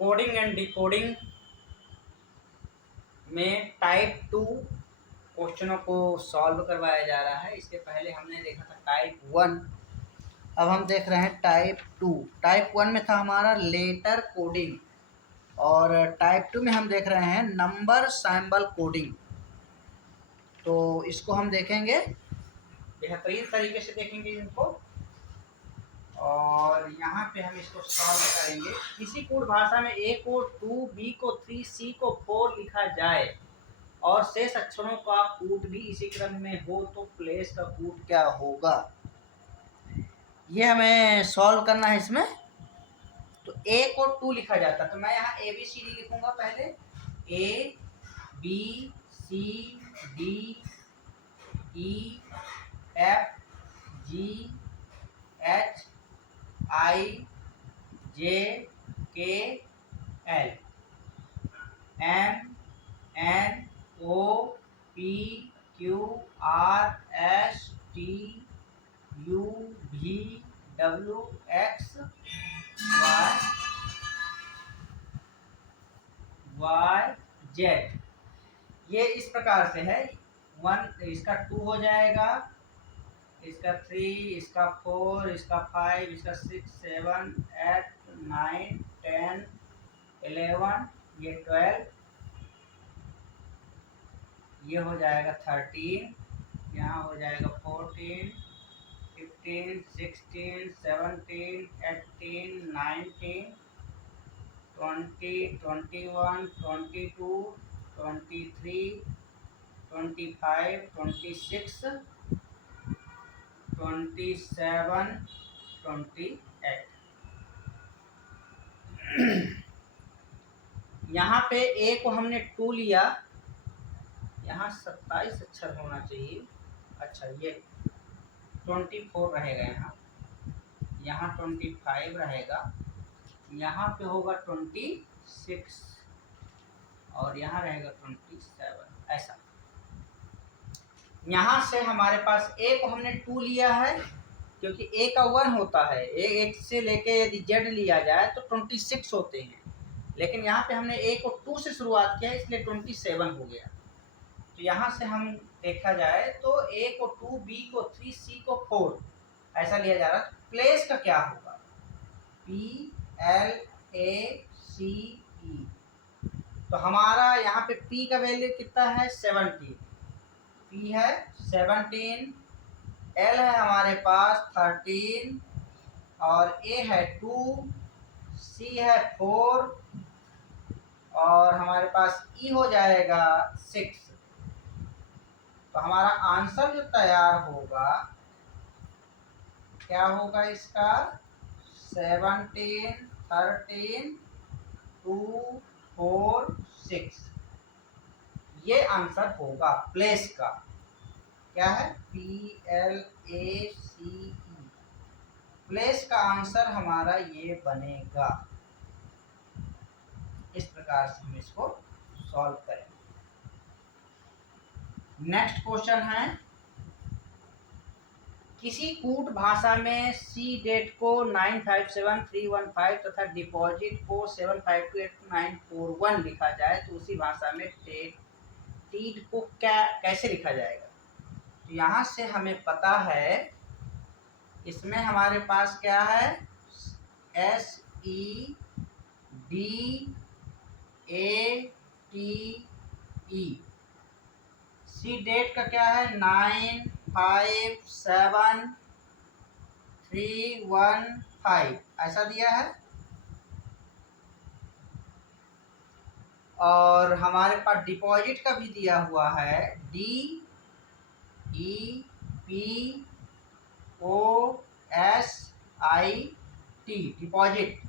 Coding and decoding में type 2 क्वेश्चनों को solve करवाया जा रहा है। इसके पहले हमने देखा था टाइप 1, अब हम देख रहे हैं टाइप 2। टाइप 1 में था हमारा लेटर कोडिंग और टाइप 2 में हम देख रहे हैं नंबर सिंबल कोडिंग। तो इसको हम देखेंगे, बेहतरीन तरीके से देखेंगे इनको, और यहाँ पे हम इसको सॉल्व करेंगे। किसी कोड भाषा में ए को 2, बी को 3, सी को 4 लिखा जाए और शेष अक्षरों का कूट भी इसी क्रम में हो तो प्लेस का कूट क्या होगा, ये हमें सॉल्व करना है। इसमें तो ए को 2 लिखा जाता है तो मैं यहाँ ए बी सी डी लिखूंगा। पहले A B C D E F G H I J K L M N O P Q R S T U भी डब्ल्यू एक्स वाई जेड। ये इस प्रकार से है। 1 इसका 2 हो जाएगा, इसका 3, इसका 4, इसका 5, इसका 6, 7, 8, 9, 10, 11, ये 12, ये हो जाएगा 13, यहाँ हो जाएगा 14, 15, 16, 17, 18, 19, 20, 21, 22, 23, 25, 26, 27, 28। यहाँ पे ए को हमने 2 लिया, यहाँ 27 अक्षर होना चाहिए। अच्छा, ये 24 रहेगा, यहाँ 25 रहेगा, यहाँ पे होगा 26 और यहाँ रहेगा 27। ऐसा यहाँ से हमारे पास ए को हमने 2 लिया है क्योंकि ए का 1 होता है। ए एक से लेके यदि जेड लिया जाए तो 26 होते हैं, लेकिन यहाँ पे हमने ए को 2 से शुरुआत किया इसलिए 27 हो गया। तो यहाँ से हम देखा जाए तो ए को 2, बी को 3, सी को 4 ऐसा लिया जा रहा है। तो प्लेस का क्या होगा, पी एल ए सी ई। तो हमारा यहाँ पे पी का वैल्यू कितना है, 17। पी है 17, एल है हमारे पास 13 और ए है 2, सी है 4 और हमारे पास ई हो जाएगा 6। तो हमारा आंसर जो तैयार होगा क्या होगा, इसका 17, 13, 2, 4, 6, ये आंसर होगा प्लेस का। क्या है, P L A C E, place का आंसर हमारा ये बनेगा। इस प्रकार से हम इसको सॉल्व करेंगे। नेक्स्ट क्वेश्चन है, किसी कूट भाषा में सी डेट को 957315 तथा डिपॉजिट को 75289141 लिखा जाए तो उसी भाषा में टीड को क्या कैसे लिखा जाएगा। तो यहाँ से हमें पता है, इसमें हमारे पास क्या है, S E D A T E. Sedate का क्या है, 957315 ऐसा दिया है। और हमारे पास डिपॉजिट का भी दिया हुआ है, D E P O S I T, deposit.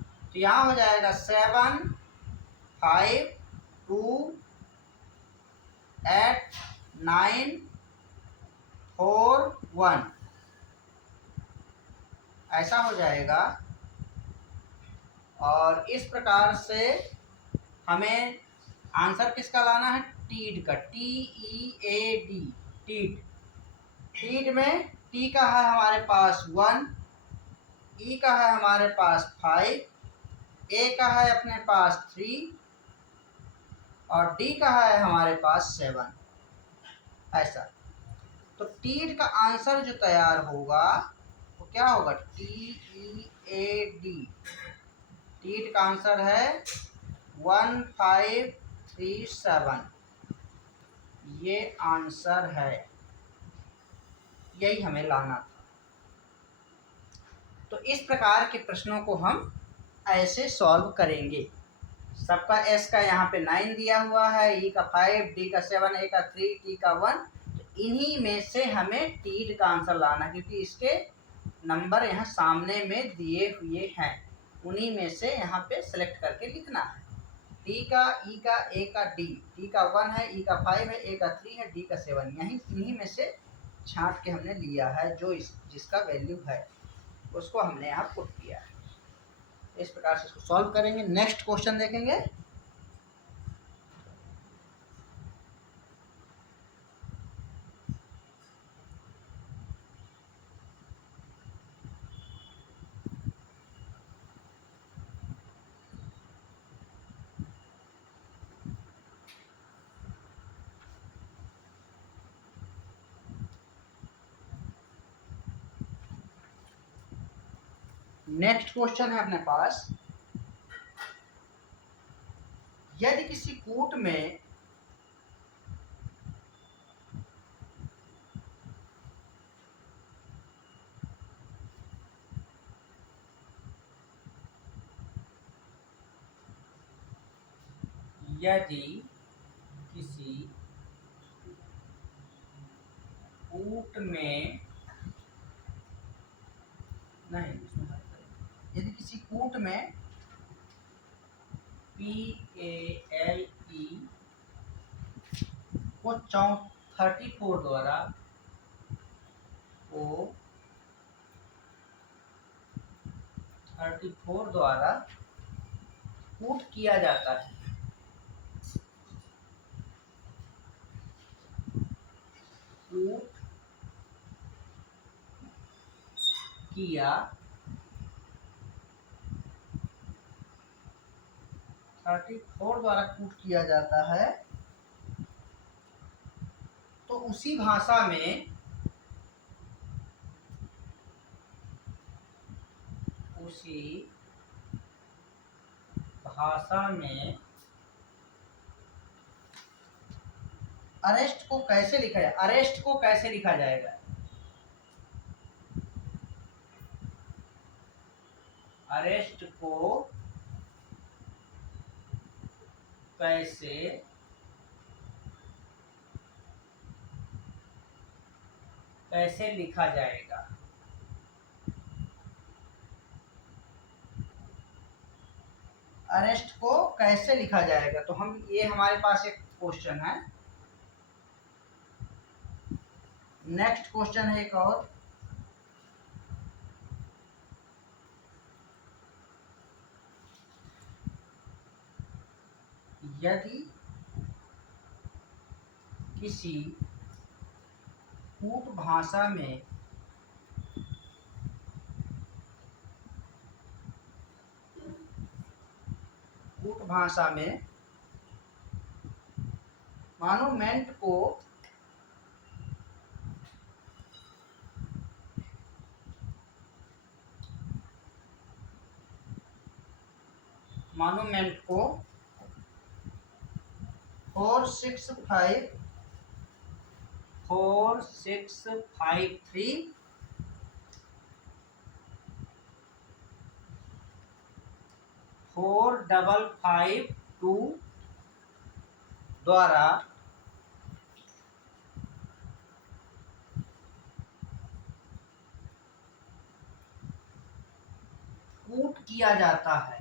तो यहाँ हो जाएगा 7528941 ऐसा हो जाएगा। और इस प्रकार से हमें आंसर किसका लाना है, टीड का, TEAD, टीड। टीड में टी का है हमारे पास 1, ई का है हमारे पास 5, ए का है अपने पास 3 और डी का है हमारे पास 7, ऐसा। तो टीड का आंसर जो तैयार होगा वो क्या होगा, TEAD। टीड का आंसर है 1537, ये आंसर है, यही हमें लाना था। तो इस प्रकार के प्रश्नों को हम ऐसे सॉल्व करेंगे। सबका एस का यहाँ पे 9 दिया हुआ है, ई का 5, डी का 7, ए का 3, टी का 1। तो इन्हीं में से हमें टीड का आंसर लाना, क्योंकि इसके नंबर यहाँ सामने में दिए हुए हैं, उन्हीं में से यहाँ पे सेलेक्ट करके लिखना है। डी का, ई का, ए का, डी का 1 है, ई का 5 है, ए का 3 है, डी का 7, यही इन्हीं में से छांट के हमने लिया है, जो जिसका वैल्यू है उसको हमने यहाँ पुट किया है। इस प्रकार से इसको सॉल्व करेंगे। नेक्स्ट क्वेश्चन देखेंगे। नेक्स्ट क्वेश्चन है अपने पास, यदि किसी कूट में यदि किसी कूट में नहीं, यदि किसी कूट में PALE को 34 द्वारा कूट किया जाता है, कूट किया 34 द्वारा कूट किया जाता है, तो उसी भाषा में अरेस्ट को कैसे लिखा जाए, अरेस्ट को कैसे लिखा जाएगा, अरेस्ट को कैसे लिखा जाएगा। अरेस्ट को कैसे लिखा जाएगा, तो हम ये हमारे पास एक क्वेश्चन है। नेक्स्ट क्वेश्चन है एक और, यदि किसी कूट भाषा में मॉन्यूमेंट को 4653 4552 द्वारा कूट किया जाता है,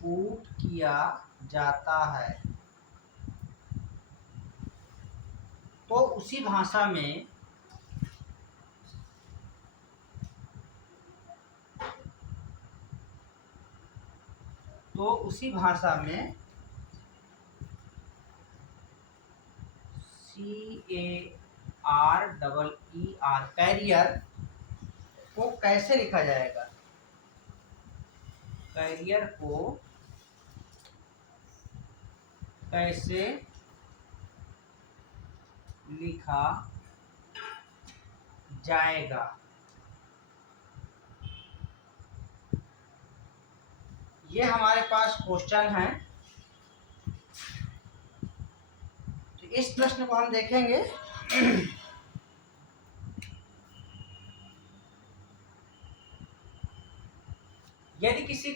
कूट किया जाता है, तो उसी भाषा में CAREER कैरियर को कैसे लिखा जाएगा, कैरियर को कैसे लिखा जाएगा, ये हमारे पास क्वेश्चन है। तो इस प्रश्न को हम देखेंगे। यदि किसी,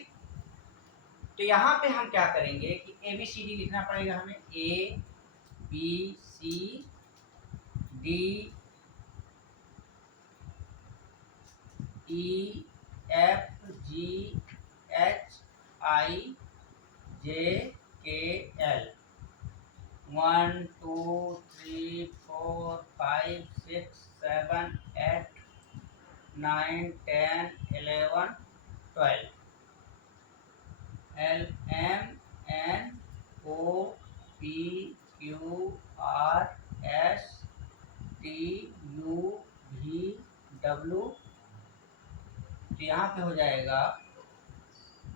तो यहाँ पे हम क्या करेंगे कि ABCD लिखना पड़ेगा हमें, ABCD EFGHIJKL 1 2 3 4 5 6 7 8 9 10 11 12 LMNOPQRSTUVW। तो यहाँ पे हो जाएगा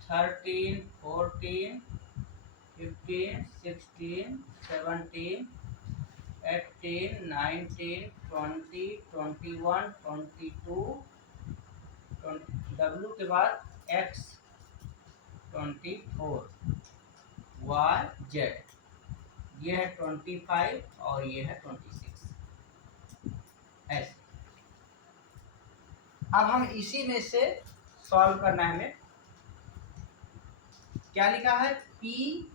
13 14 15 16 17 18 19 20 21 22 W के बाद X 24 Y Z, ये है 25 और ये है 26 ऐसे। अब हम इसी में से सॉल्व करना है हमें। क्या लिखा है, PALE,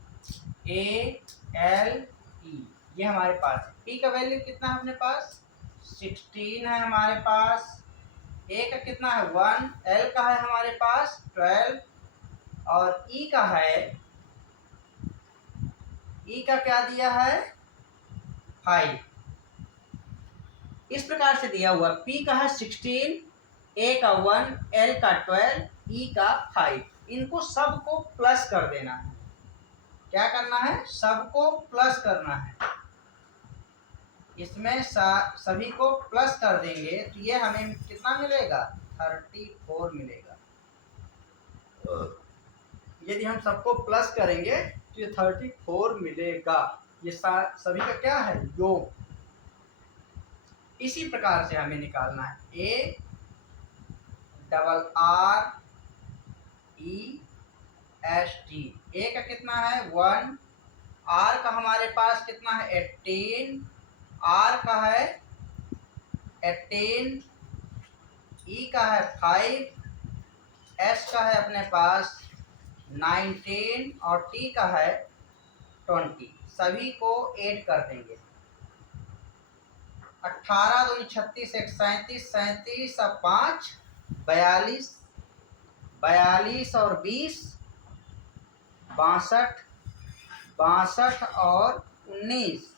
ये हमारे पास है। P का वैल्यू कितना है अपने पास, 16 है हमारे पास। A का कितना है 1, L का है हमारे पास 12 और E का है, E का क्या दिया है 5। इस प्रकार से दिया हुआ P का है 16, A का 1, L का 12, E का 5। इनको सबको प्लस कर देना है। क्या करना है, सबको प्लस करना है। इसमें सभी को प्लस कर देंगे तो ये हमें कितना मिलेगा, 34 मिलेगा। यदि हम सबको प्लस करेंगे तो ये 34 मिलेगा। ये सभी का क्या है, योग। इसी प्रकार से हमें निकालना है ARREST। A का कितना है 1, R का हमारे पास कितना है 18, R का है 18, E का है 5, S का है अपने पास 19 और T का है 20। सभी को ऐड कर देंगे। 18 2 36 1 37 37 और 5 42 42 और 20 62 62 और 19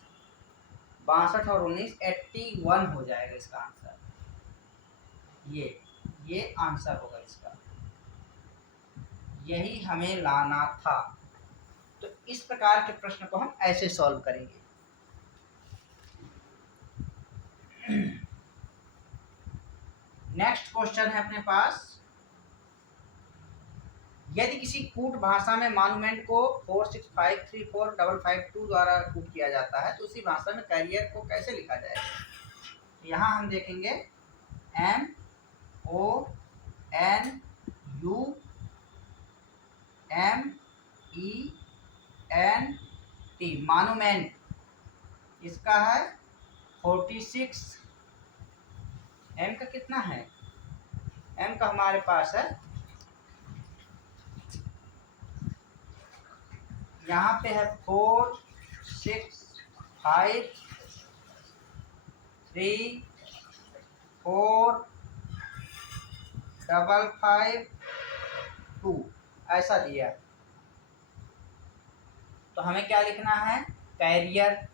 62 और 19 81 हो जाएगा इसका आंसर। ये आंसर होगा इसका, यही हमें लाना था। तो इस प्रकार के प्रश्न को हम ऐसे सॉल्व करेंगे। नेक्स्ट क्वेश्चन है अपने पास, यदि किसी कूट भाषा में मॉन्यूमेंट को 465345552 द्वारा कूट किया जाता है तो उसी भाषा में कैरियर को कैसे लिखा जाएगा। यहाँ हम देखेंगे MONUMENT, मॉन्यूमेंट, इसका है 46। M का कितना है, M का हमारे पास है, यहाँ पे है 4 6 5 3 4 5 5 2 ऐसा दिया। तो हमें क्या लिखना है, कैरियर,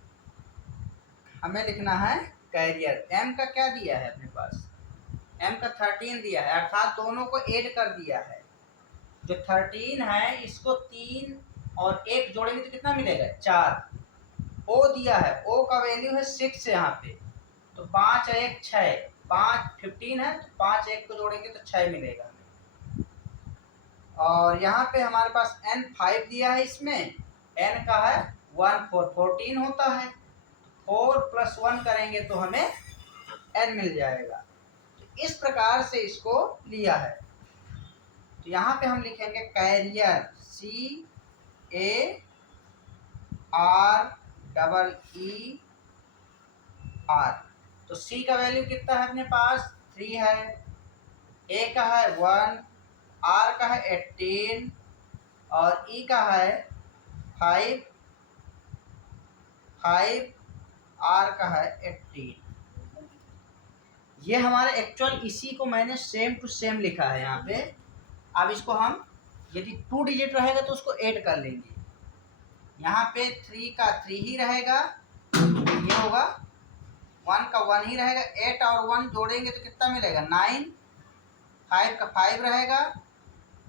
हमें लिखना है कैरियर। M का क्या दिया है अपने पास, M का 13 दिया है, अर्थात दोनों को ऐड कर दिया है। जो 13 है इसको 3 और 1 जोड़ेंगे तो कितना मिलेगा 4। O दिया है, O का वैल्यू है 6 यहाँ पे, तो 5 1 6 15 है तो 5 एक को जोड़ेंगे तो 6 मिलेगा हमें। और यहाँ पे हमारे पास n 5 दिया है, इसमें n का है 1 4 14 होता है, 4 + 1 करेंगे तो हमें n मिल जाएगा। तो इस प्रकार से इसको लिया है। तो यहाँ पे हम लिखेंगे कैरियर CARER। तो C का वैल्यू कितना है अपने पास 3 है, A का है 1, R का है 18 और E का है 5, R का है 18। ये हमारे एक्चुअल, इसी को मैंने सेम टू सेम लिखा है यहाँ पे। अब इसको हम यदि 2 डिजिट रहेगा तो उसको ऐड कर लेंगे। यहाँ पे 3 का 3 ही रहेगा, ये होगा 1 का 1 ही रहेगा, 8 और 1 जोड़ेंगे तो कितना मिलेगा 9, 5 का 5 रहेगा,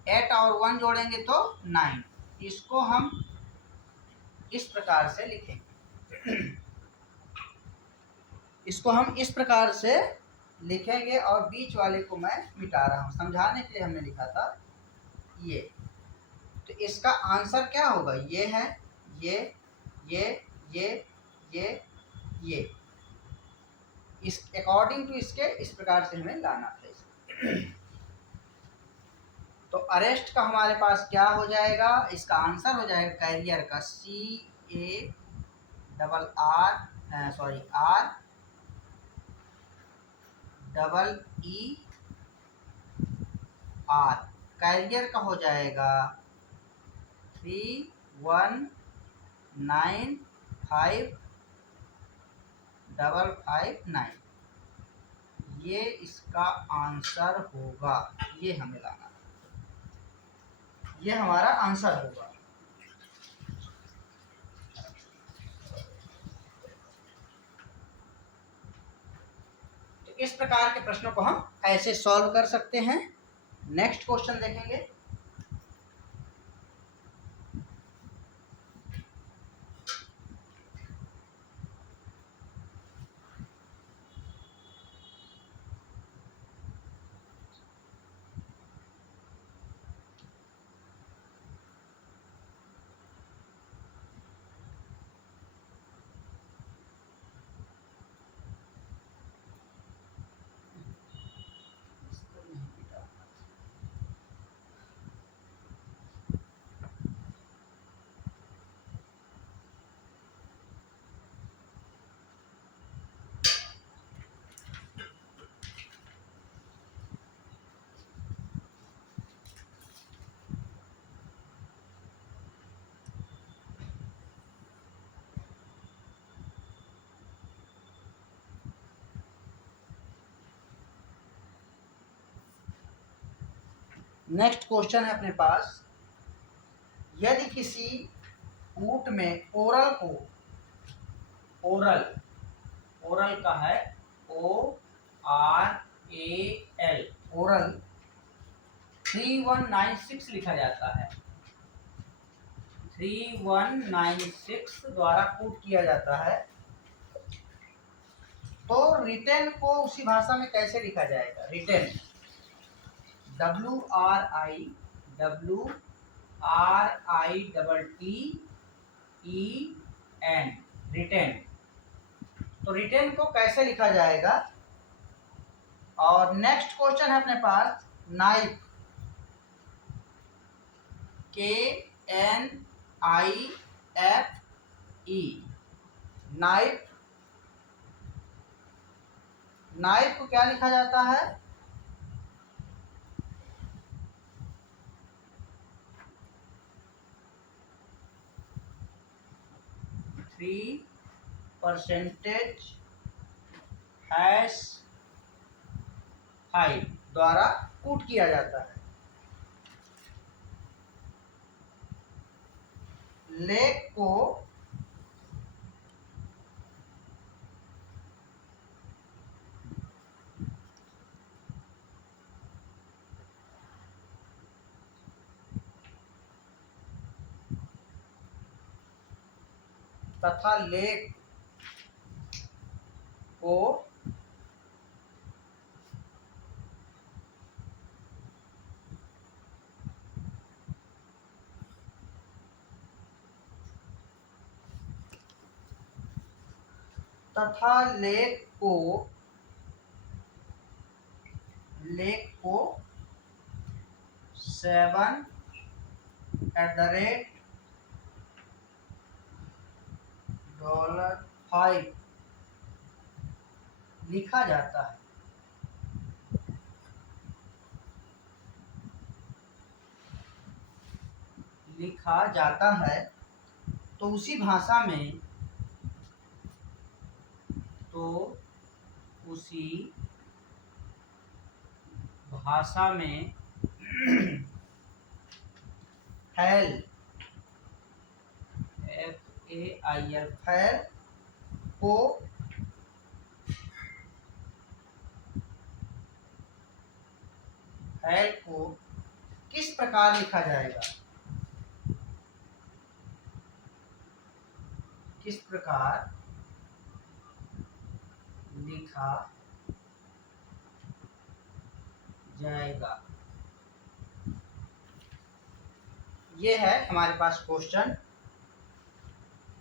8 और 1 जोड़ेंगे तो 9। इसको हम इस प्रकार से लिखेंगे, इसको हम इस प्रकार से लिखेंगे और बीच वाले को मैं मिटा रहा हूँ, समझाने के लिए हमने लिखा था ये। तो इसका आंसर क्या होगा, ये है, ये इस अकॉर्डिंग टू इसके इस प्रकार से हमें लाना था इसको। तो अरेस्ट का हमारे पास क्या हो जाएगा, इसका आंसर हो जाएगा कैरियर का CARER। कैरियर का हो जाएगा 3195559। ये इसका आंसर होगा, ये हमें लाना, ये हमारा आंसर होगा। तो इस प्रकार के प्रश्नों को हम ऐसे सॉल्व कर सकते हैं। नेक्स्ट क्वेश्चन देखेंगे। नेक्स्ट क्वेश्चन है अपने पास, यदि किसी ऊंट में ओरल को, ओरल का है ORAL, ओरल 3196 लिखा जाता है, 3196 द्वारा कूट किया जाता है, तो रिटेन को उसी भाषा में कैसे लिखा जाएगा। Written WRITTEN, written. तो रिटेन को कैसे लिखा जाएगा। और नेक्स्ट क्वेश्चन है अपने पास नाइफ, KNIFE, नाइफ, नाइफ को क्या लिखा जाता है, %5 द्वारा कूट किया जाता है। लेक को तथा लेक को तथा लेख को 7 $5 लिखा जाता है। तो उसी भाषा में फैल FAIL फैल को किस प्रकार लिखा जाएगा? किस प्रकार लिखा जाएगा? ये है हमारे पास क्वेश्चन,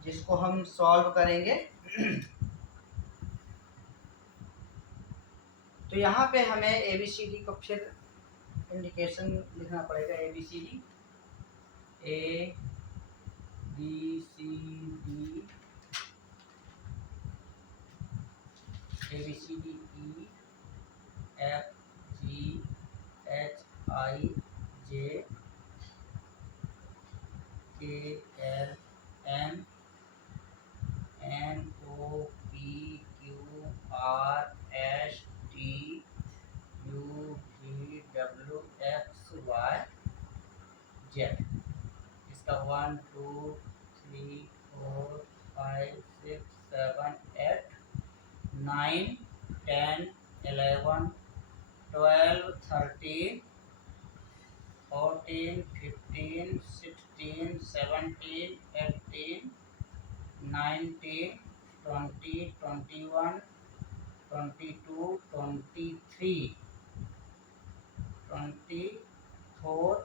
जिसको हम सॉल्व करेंगे। तो यहाँ पे हमें ABCD को फिर इंडिकेशन लिखना पड़ेगा। ABCD A B C D ABCD E F G H I J K L M N O P Q R S T U V W X Y Z। इसका 1 2 3 4 5 6 7 8 9 10 11 12 13 14 15 16 17 18 19 20 21 22 23 24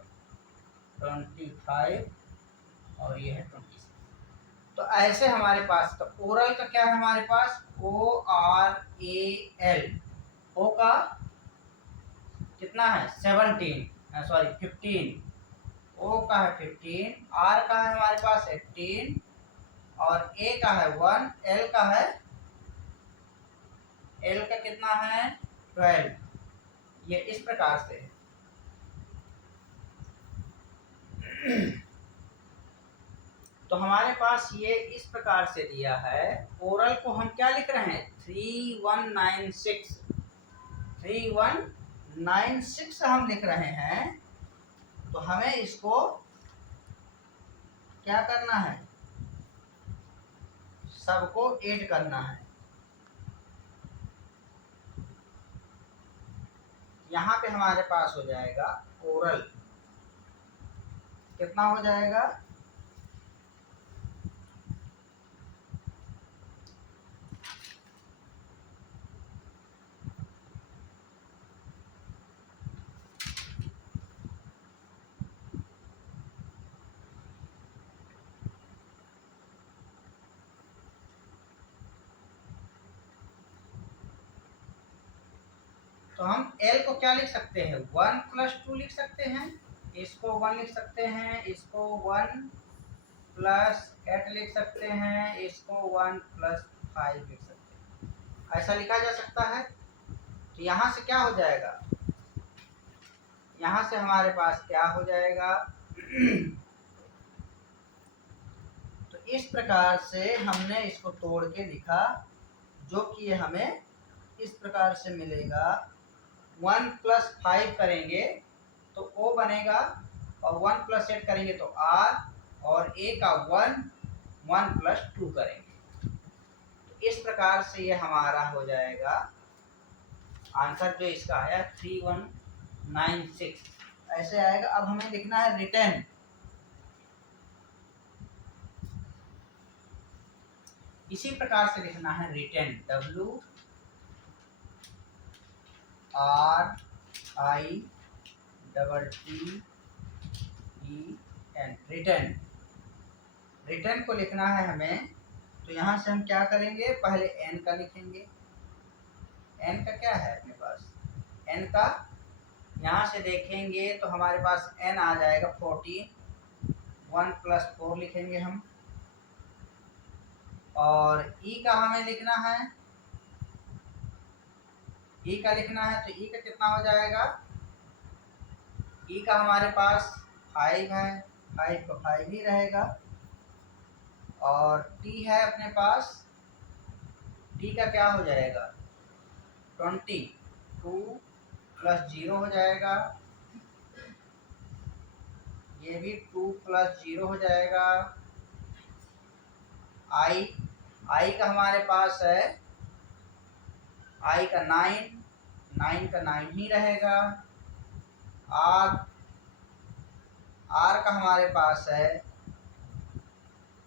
25 और ये है 26। तो ऐसे हमारे पास, तो ओरल का क्या है हमारे पास? ORAL। ओ का कितना है? 15। ओ का है 15, आर का है हमारे पास 18 और ए का है 1, एल का है, एल का कितना है? 12। ये इस प्रकार से है। तो हमारे पास ये इस प्रकार से दिया है। ओरल को हम क्या लिख रहे हैं? 3196 हम लिख रहे हैं। तो हमें इसको क्या करना है? सबको ऐड करना है। यहाँ पे हमारे पास हो जाएगा ओरल, कितना हो जाएगा? तो हम L को क्या लिख सकते हैं? 1 + 2 लिख सकते हैं, इसको 1 लिख सकते हैं, इसको 1 + 8 लिख सकते हैं, इसको 1 + 5 लिख सकते हैं। ऐसा लिखा जा सकता है। तो यहाँ से क्या हो जाएगा? यहाँ से हमारे पास क्या हो जाएगा? तो इस प्रकार से हमने इसको तोड़ के लिखा, जो कि हमें इस प्रकार से मिलेगा। 1 + 5 करेंगे तो O बनेगा, और 1 + 8 करेंगे तो R, और A का 1 + 2 करेंगे। तो इस प्रकार से ये हमारा हो जाएगा आंसर, जो इसका आया 3196 ऐसे आएगा। अब हमें लिखना है रिटर्न। इसी प्रकार से लिखना है रिटर्न, WRITTEN। रिटर्न को लिखना है हमें। तो यहाँ से हम क्या करेंगे, पहले n का लिखेंगे। n का क्या है अपने पास, n का यहाँ से देखेंगे तो हमारे पास n आ जाएगा 14, 1 + 4 लिखेंगे हम। और e का हमें लिखना है, e का लिखना है तो e का कितना हो जाएगा, e का हमारे पास 5 है, 5 का 5 ही रहेगा। और t है अपने पास, t का क्या हो जाएगा 20, 2 + 0 हो जाएगा, ये भी 2 + 0 हो जाएगा। i का हमारे पास है, i का 9, 9 का 9 ही रहेगा। r का हमारे पास है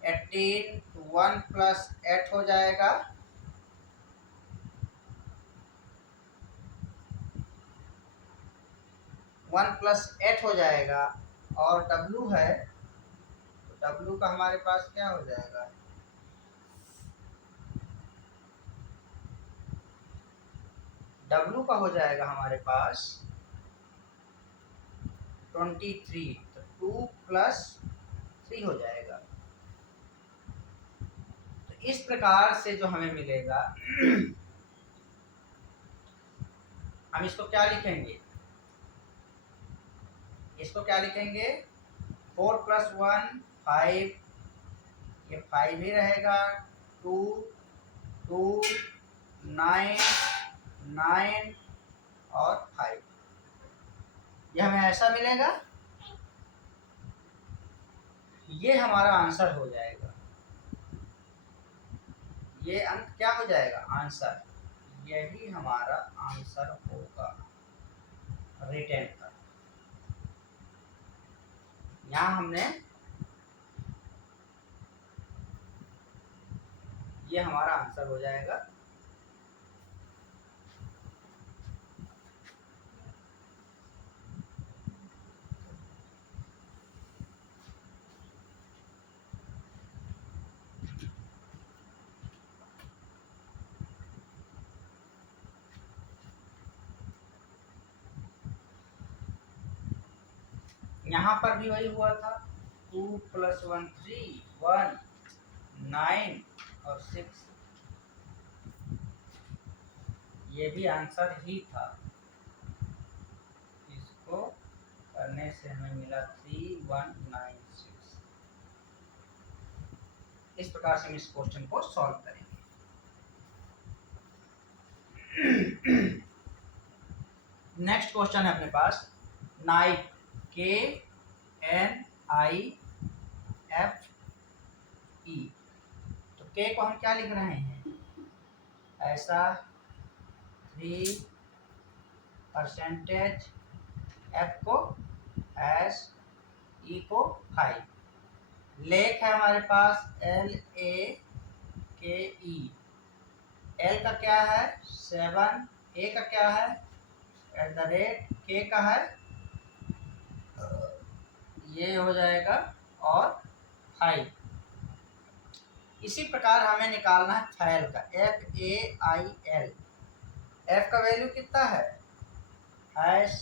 18, तो 1 + 8 हो जाएगा। वन प्लस 8 हो जाएगा। और w है, तो w का हमारे पास क्या हो जाएगा, w का हो जाएगा हमारे पास 23, तो 2 + 3 हो जाएगा। तो इस प्रकार से जो हमें मिलेगा हम इसको क्या लिखेंगे, इसको क्या लिखेंगे 4 + 1 5, ये 5 ही रहेगा। 2 2 9 9 और 5, ये हमें ऐसा मिलेगा, ये हमारा आंसर हो जाएगा। ये अंक क्या हो जाएगा, आंसर, यही हमारा आंसर होगा रिटर्न का। यहाँ हमने, ये हमारा आंसर हो जाएगा। यहाँ पर भी वही हुआ था, 2 + 1 3, 1 9 और 6, ये भी आंसर ही था। इसको करने से हमें मिला 3196। इस प्रकार से हम इस क्वेश्चन को सॉल्व करेंगे। नेक्स्ट क्वेश्चन है अपने पास, नाइफ, KNIFE। तो K को हम क्या लिख रहे हैं, ऐसा 3%, F को S, E को 5। लेख है हमारे पास LAKE, L का क्या है 7, A का क्या है @ K का है, ये हो जाएगा और 5। इसी प्रकार हमें निकालना है फैल का, FAIL। F का वैल्यू कितना है हैश,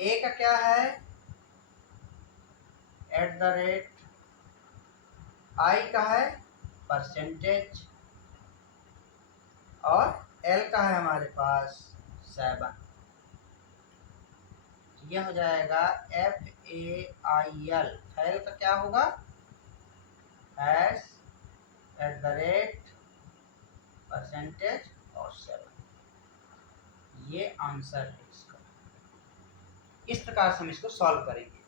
A का क्या है @ I का है %, और L का है हमारे पास 7। यह हो जाएगा FAIL। फैल का क्या होगा हैश @ % और 7। ये आंसर है इसका। इस प्रकार से हम इसको सॉल्व करेंगे।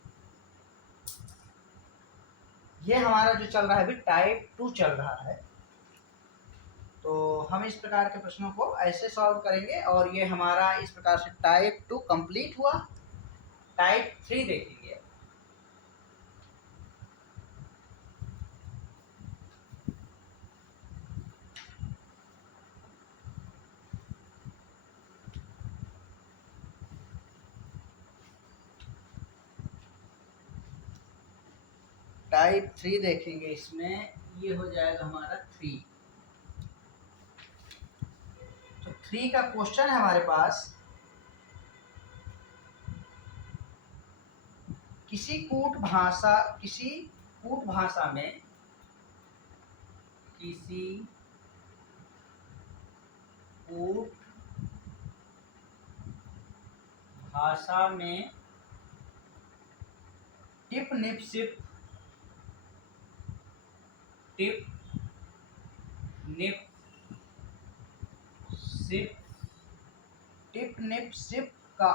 ये हमारा जो चल रहा है अभी टाइप 2 चल रहा है, तो हम इस प्रकार के प्रश्नों को ऐसे सॉल्व करेंगे। और ये हमारा इस प्रकार से टाइप 2 कंप्लीट हुआ। टाइप 3 देखेंगे। टाइप 3 देखेंगे, इसमें ये हो जाएगा हमारा 3। तो 3 का क्वेश्चन है हमारे पास, किसी कूट भाषा में किसी कूट भाषा में टिप निप सिप का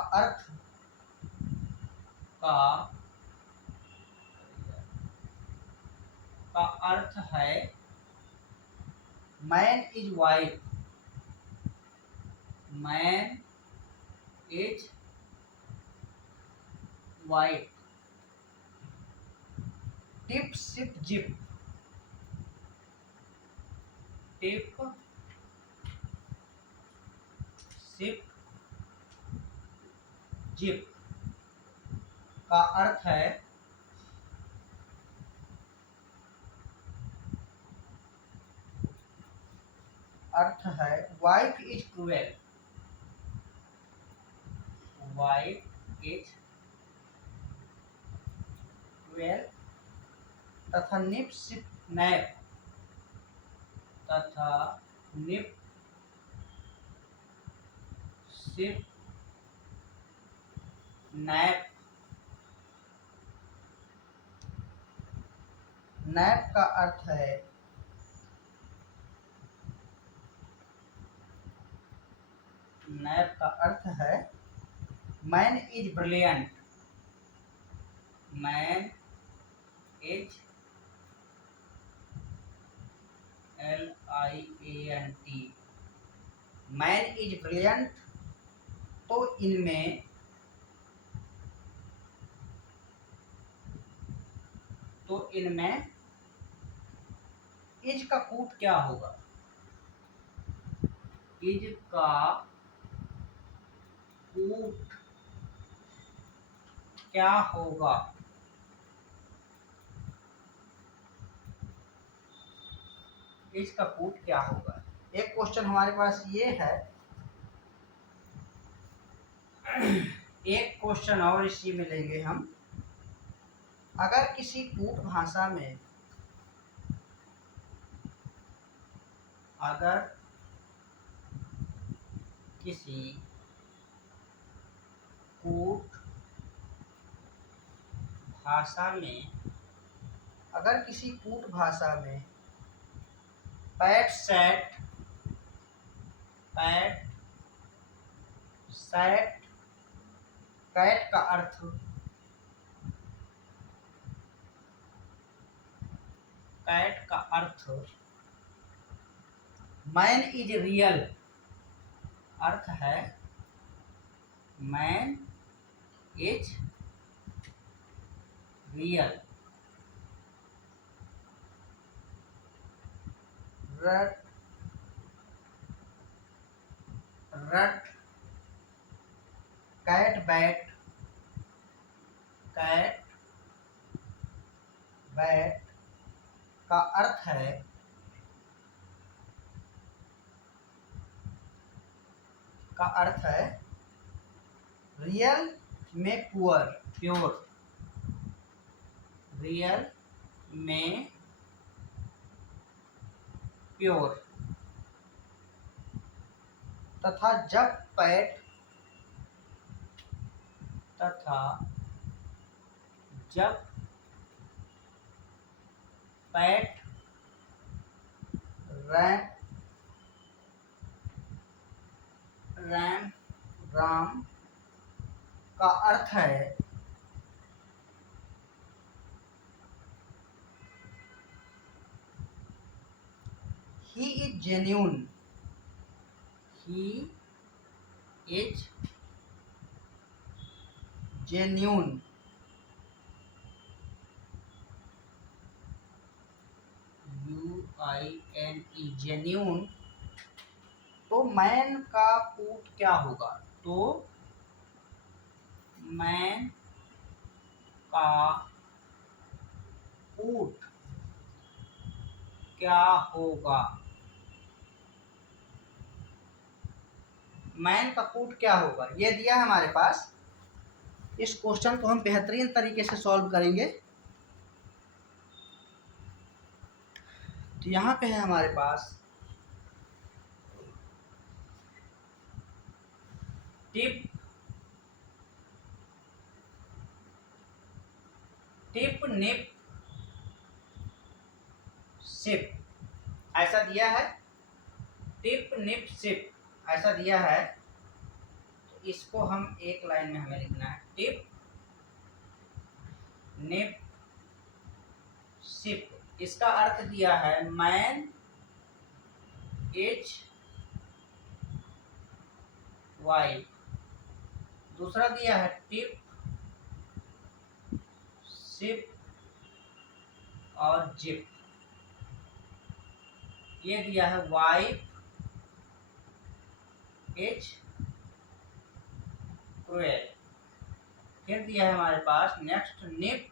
अर्थ है man is wife. Man is wife. Tip sip zip. Tip sip zip का अर्थ है wife is cruel. Wife is cruel. तथा निप सिप नैप। तथा निप सिप नैप। नैप का अर्थ है man is brilliant. Man is LIANT। Man is brilliant. तो इनमें इज का कूट क्या होगा? इज का कूट क्या होगा? इज का कूट क्या होगा? एक क्वेश्चन हमारे पास ये है, एक क्वेश्चन और इसी में लेंगे हम। अगर किसी कूट भाषा में अगर किसी कूट भाषा में पैट सैट कैट का अर्थ मैन इज रियल। अर्थ है मैन इज रियल। रट कैट बैट का अर्थ है रियल में प्योर। रियल में प्योर। तथा जब पैट राम का अर्थ है he is genuine. UINE genuine. तो मैन का कूट क्या होगा? तो मैन का कूट क्या होगा, मैन का पुट क्या होगा, ये दिया है हमारे पास। इस क्वेश्चन को हम बेहतरीन तरीके से सॉल्व करेंगे। तो यहाँ पे है हमारे पास टिप निप सिप ऐसा दिया है, टिप निप सिप ऐसा दिया है। तो इसको हम एक लाइन में हमें लिखना है, टिप निप सिप। इसका अर्थ दिया है मैन इज वाइफ। दूसरा दिया है टिप सिप और जिप। ये दिया है वाइफ इज क्रूएल। फिर दिया है हमारे पास नेक्स्ट निप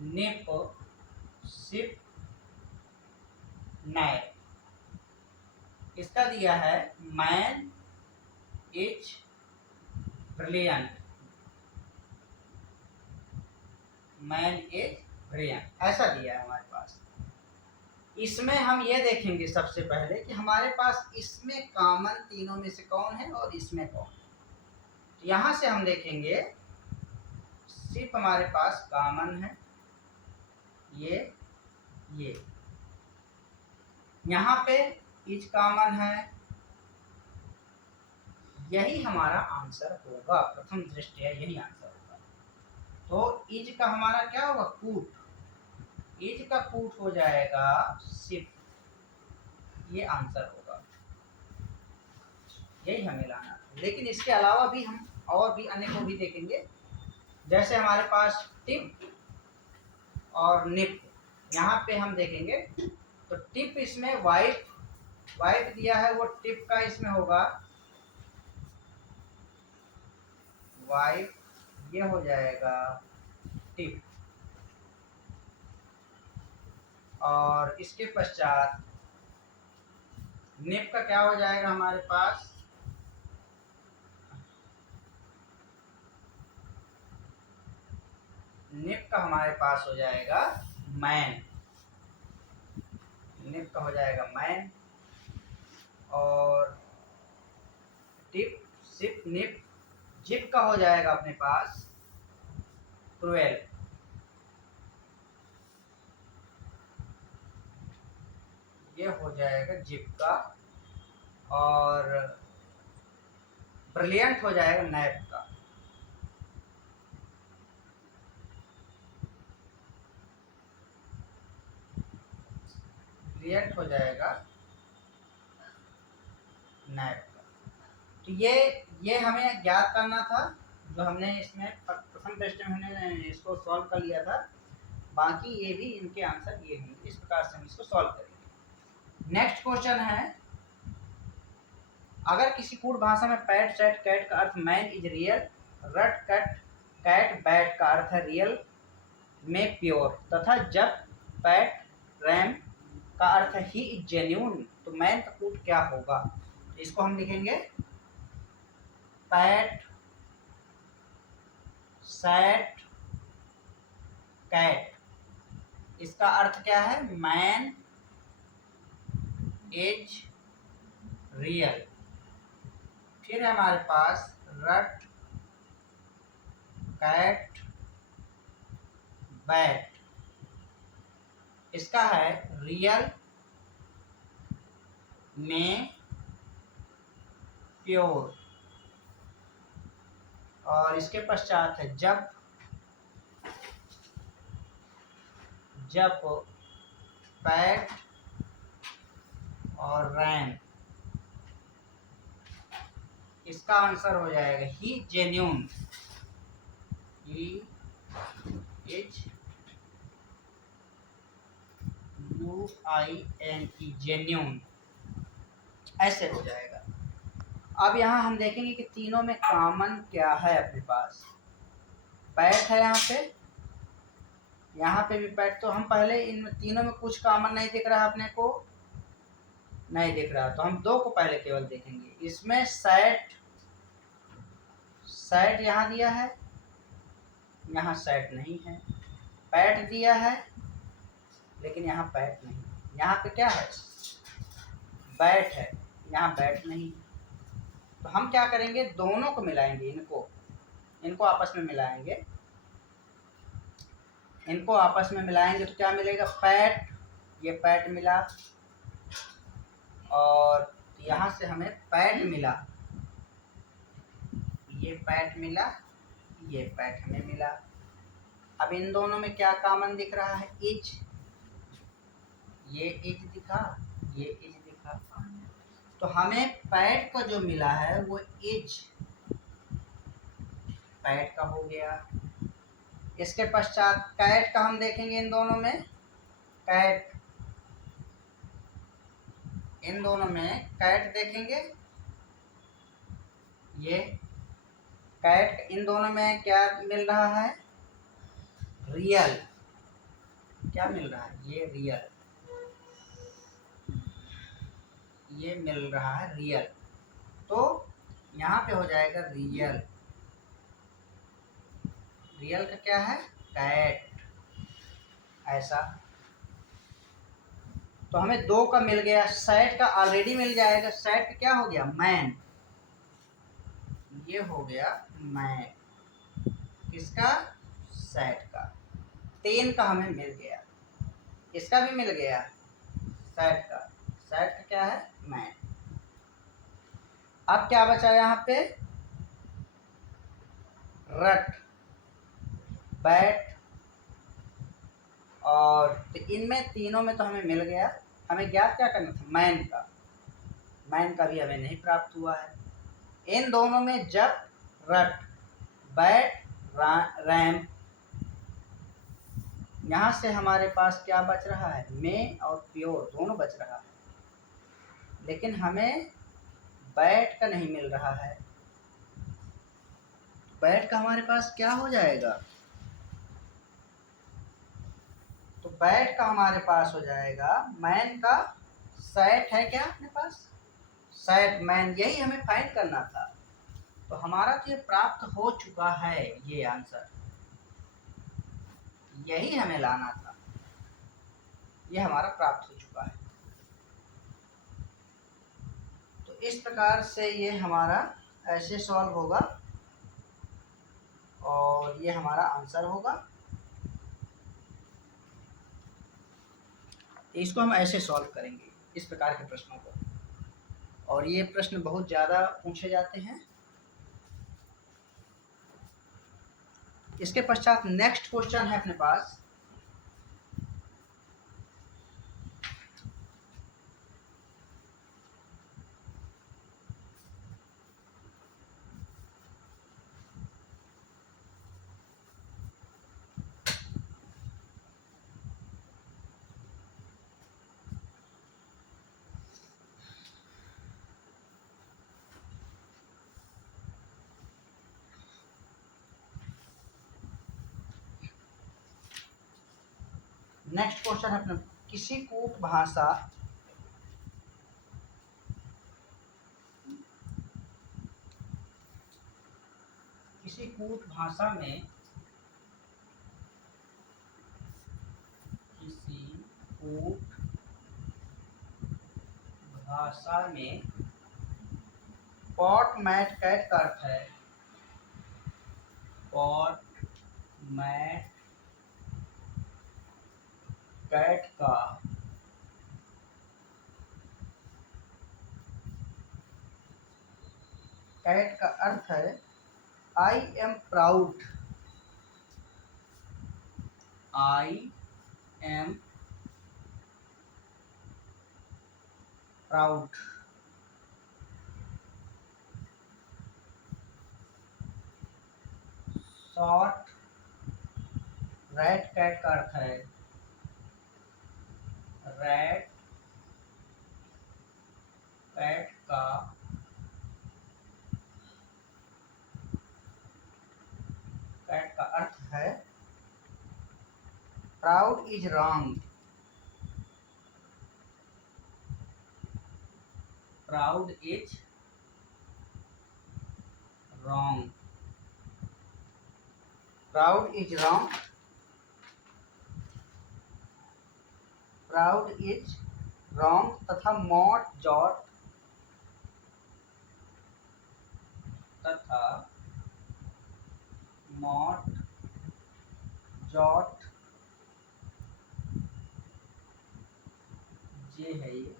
निप सिप नैप। इसका दिया है man is brilliant, man is brilliant ऐसा दिया है हमारे पास। इसमें हम ये देखेंगे सबसे पहले कि हमारे पास इसमें कॉमन तीनों में से कौन है और इसमें कौन है। तो यहाँ से हम देखेंगे सिर्फ हमारे पास कॉमन है ये यहाँ पे इज कॉमन है, यही हमारा आंसर होगा। प्रथम दृष्टया यही आंसर होगा। तो इज का हमारा क्या होगा, कूट। इज का कूट हो जाएगा सिप, ये आंसर होगा, यही हमें लाना। लेकिन इसके अलावा भी हम और भी अन्य को भी देखेंगे। जैसे हमारे पास टिप और निप, यहाँ पे हम देखेंगे तो टिप इसमें वाइफ दिया है, वो टिप का इसमें होगा वाइफ, ये हो जाएगा टिप। और इसके पश्चात निप का क्या हो जाएगा हमारे पास, निप का हमारे पास हो जाएगा मैन, निप का हो जाएगा मैन। और टिप सिप निप जिप का हो जाएगा अपने पास क्रूएल। ये हो जाएगा जिप का। और ब्रिलियंट हो जाएगा नैप का। ब्रिलियंट हो जाएगा नैप का। तो ये हमें ज्ञात करना था, जो हमने इसमें प्रथम टेस्ट में हमने इसको सॉल्व कर लिया था। बाकी ये भी इनके आंसर ये हैं। इस प्रकार से हम इसको सॉल्व करेंगे। नेक्स्ट क्वेश्चन है, अगर किसी कूट भाषा में पैट सेट कैट का अर्थ मैन इज रियल, रट कट कैट बैट का अर्थ है रियल में प्योर, तथा जब पैट रैम का अर्थ है ही इज जेन्यून, तो मैन का कूट क्या होगा। इसको हम लिखेंगे पैट सेट कैट। इसका अर्थ क्या है, मैन इज रियल। फिर है हमारे पास रट कैट बैट, इसका है रियल में प्योर। और इसके पश्चात है जब पैट और रैम, इसका आंसर हो जाएगा he genuine, he is UINE genuine, ऐसे हो जाएगा। अब यहाँ हम देखेंगे कि तीनों में कॉमन क्या है अपने पास। पैट है यहाँ पे, यहाँ पे भी पैट। तो हम पहले इन तीनों में कुछ कॉमन नहीं दिख रहा अपने को, नहीं दिख रहा, तो हम दो को पहले केवल देखेंगे। इसमें सेट, सेट यहाँ दिया है, यहाँ सेट नहीं है। पैट दिया है लेकिन यहाँ पैट नहीं, यहाँ पे क्या है, बैट है, यहाँ बैट नहीं। तो हम क्या करेंगे, दोनों को मिलाएंगे, इनको आपस में मिलाएंगे। इनको आपस में मिलाएंगे तो क्या मिलेगा, पैट, ये पैट मिला, और यहाँ से हमें पैट मिला, ये पैट मिला, ये पैट हमें मिला। अब इन दोनों में क्या कॉमन दिख रहा है, इज, ये इज दिखा, ये इज दिखा। तो हमें पैट का जो मिला है वो इज पैट का हो गया। इसके पश्चात कैट का हम देखेंगे, इन दोनों में कैट, इन दोनों में कैट देखेंगे, ये कैट, इन दोनों में क्या मिल रहा है, रियल, क्या मिल रहा है, ये रियल, ये मिल रहा है रियल। तो यहाँ पे हो जाएगा रियल, रियल का क्या है, कैट, ऐसा। तो हमें दो का मिल गया, सेट का ऑलरेडी मिल जाएगा। सेट का क्या हो गया, मैन, ये हो गया मैन, किसका, सेट का। तीन का हमें मिल गया, इसका भी मिल गया, सेट का, सेट का क्या है, मैन। अब क्या बचा यहाँ पे, रट, बैट, और तो इनमें तीनों में तो हमें मिल गया। हमें ज्ञात क्या करना था, मैन का, मैन का भी हमें नहीं प्राप्त हुआ है। इन दोनों में जब, रट, बैट, रैम, यहाँ से हमारे पास क्या बच रहा है, मे और प्योर दोनों बच रहा है, लेकिन हमें बैट का नहीं मिल रहा है। बैट का हमारे पास क्या हो जाएगा, तो बैट का हमारे पास हो जाएगा मैन का, सेट है क्या अपने पास, सेट मैन, यही हमें फाइंड करना था। तो हमारा तो ये प्राप्त हो चुका है, ये आंसर, यही हमें लाना था, ये हमारा प्राप्त हो चुका है। तो इस प्रकार से ये हमारा ऐसे सॉल्व होगा और ये हमारा आंसर होगा। इसको हम ऐसे सॉल्व करेंगे, इस प्रकार के प्रश्नों को, और ये प्रश्न बहुत ज़्यादा पूछे जाते हैं। इसके पश्चात नेक्स्ट क्वेश्चन है अपने पास, नेक्स्ट क्वेश्चन है अपने, किसी कूट भाषा किसी कूट भाषा में, किसी कूट भाषा में पॉट मैट कैट का अर्थ है, पॉट मैट कैट का कैट का अर्थ है I am proud, I am proud. Short rat cat का अर्थ है, रैट कैट का कैट का अर्थ है proud is wrong, proud is wrong, proud is wrong, proud is wrong तथा मॉट जॉट तथा मॉट जॉट जे है ये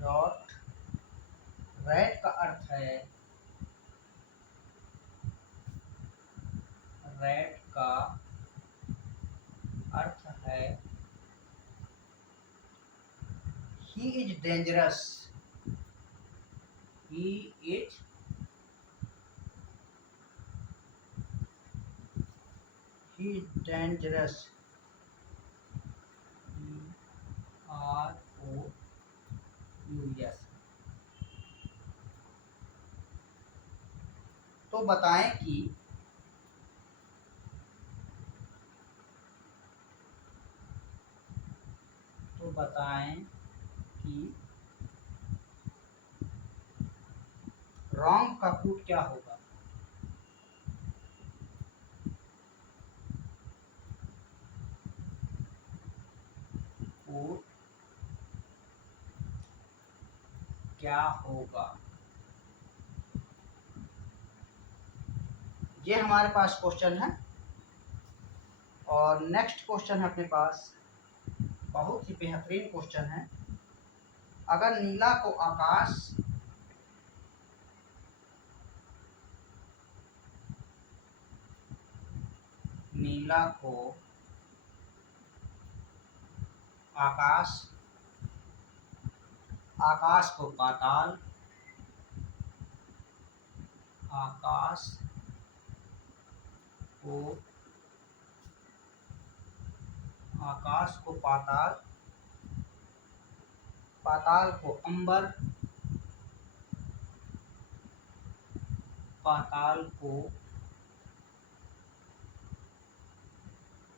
जॉट रैट का अर्थ है, रैट का अर्थ है he is dangerous, he is dangerous, ROUS। तो बताएं कि रॉन्ग का कूट क्या होगा? कूट क्या होगा? ये हमारे पास क्वेश्चन है। और नेक्स्ट क्वेश्चन है अपने पास, बहुत ही बेहतरीन क्वेश्चन है। अगर नीला को आकाश नीला को आकाश, आकाश को पाताल, आकाश को आकाश को पाताल, पाताल को अंबर, पाताल को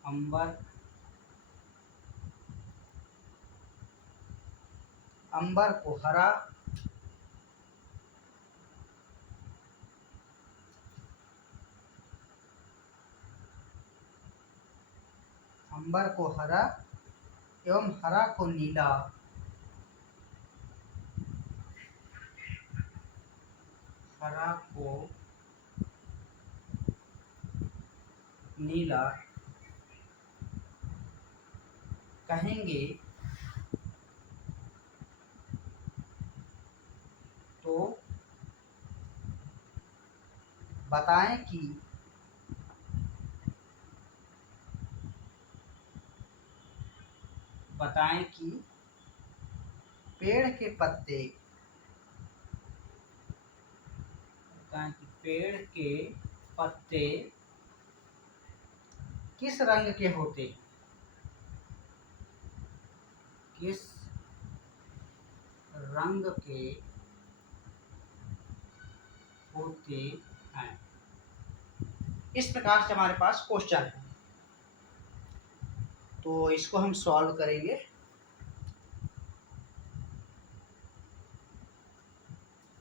अंबर, अंबर को हरा, अंबर को हरा एवं हरा को नीला, हरा को नीला कहेंगे तो बताएं कि पेड़ के पत्ते, पेड़ के पत्ते किस रंग के होते हैं? किस रंग के होते हैं? इस प्रकार से हमारे पास क्वेश्चन है, तो इसको हम सॉल्व करेंगे।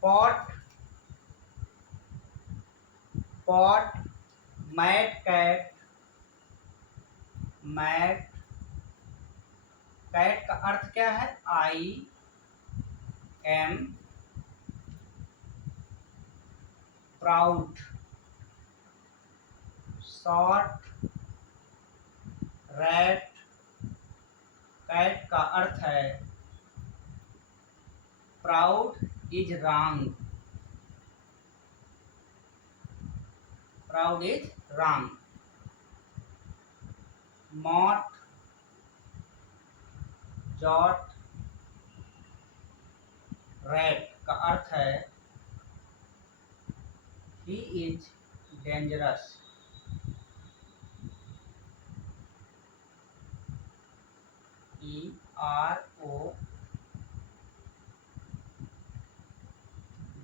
Pot, pot, mat cat, mat cat का अर्थ क्या है? IM proud, short, rat, cat का अर्थ है proud is wrong, proud is wrong. Mot, jot, rat का अर्थ है he is dangerous, ERO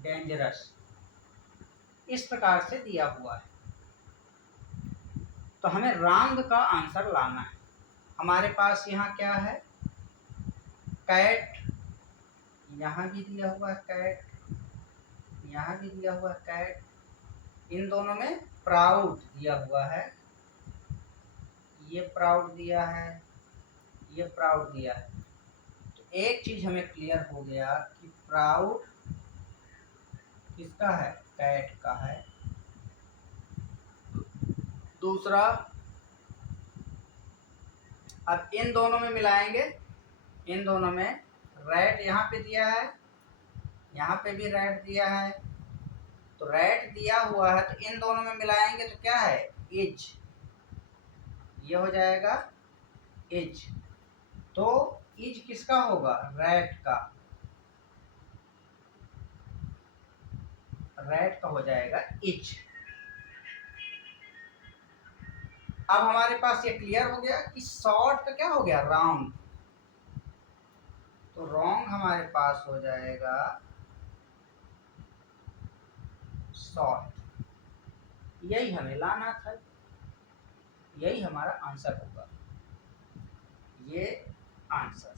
dangerous. इस प्रकार से दिया हुआ है। तो हमें रॉन्ग का आंसर लाना है। हमारे पास यहाँ क्या है, कैट, यहाँ भी दिया हुआ है कैट, यहाँ भी दिया हुआ है कैट, इन दोनों में प्राउड दिया हुआ है, ये प्राउड दिया है, ये प्राउड दिया है। तो एक चीज हमें क्लियर हो गया कि प्राउड किसका है, कैट का है। दूसरा, अब इन दोनों में मिलाएंगे, इन दोनों में रैट यहाँ पे दिया है, यहाँ पे भी रैट दिया है, तो रैट दिया हुआ है तो इन दोनों में मिलाएंगे तो क्या है, इज, ये हो जाएगा इज। तो इज किसका होगा, रैट का, रैट का हो जाएगा इज। अब हमारे पास ये क्लियर हो गया कि शॉर्ट का क्या हो गया, रॉन्ग। तो रॉन्ग हमारे पास हो जाएगा शॉर्ट। यही हमें लाना था, यही हमारा आंसर होगा, ये आंसर।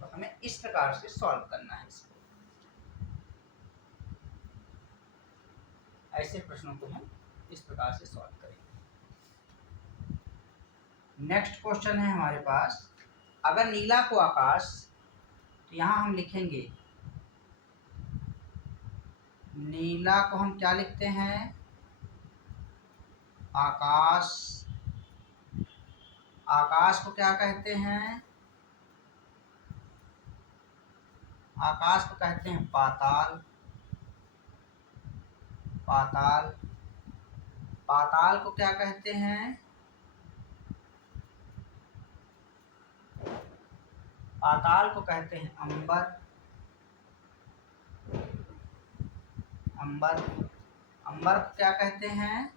तो हमें इस प्रकार से सॉल्व करना है इसको, ऐसे प्रश्नों को हम इस प्रकार से सॉल्व करेंगे। नेक्स्ट क्वेश्चन है हमारे पास, अगर नीला को आकाश, तो यहाँ हम लिखेंगे नीला को हम क्या लिखते हैं, आकाश। आकाश को क्या कहते हैं, आकाश को कहते हैं पाताल। पाताल, पाताल को क्या कहते हैं, पाताल को कहते हैं अंबर। अंबर, अंबर को क्या कहते हैं,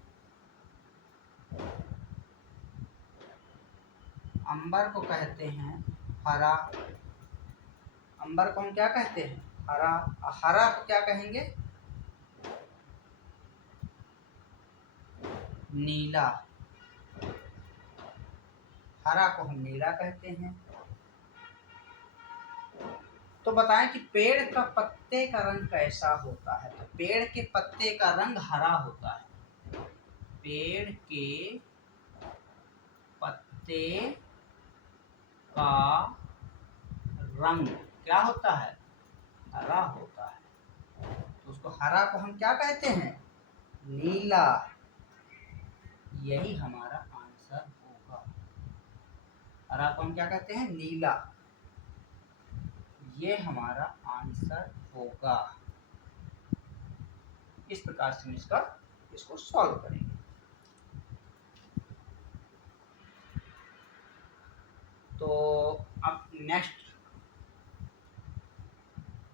अंबर को कहते हैं हरा। अंबर को हम क्या कहते हैं, हरा। हरा को क्या कहेंगे, नीला। हरा को हम नीला कहते हैं। तो बताएं कि पेड़ का पत्ते का रंग कैसा होता है। तो पेड़ के पत्ते का रंग हरा होता है। पेड़ के पत्ते का रंग क्या होता है, हरा होता है। तो उसको हरा को हम क्या कहते हैं, नीला। यही हमारा आंसर होगा। हरा को हम क्या कहते हैं, नीला। ये हमारा आंसर होगा। इस प्रकार से हम इसको सॉल्व करेंगे। तो अब नेक्स्ट,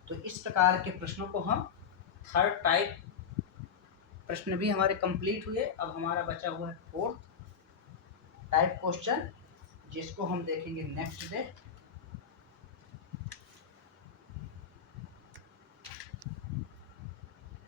तो इस प्रकार के प्रश्नों को हम थर्ड टाइप प्रश्न भी हमारे कंप्लीट हुए। अब हमारा बचा हुआ है फोर्थ टाइप क्वेश्चन, जिसको हम देखेंगे नेक्स्ट डे।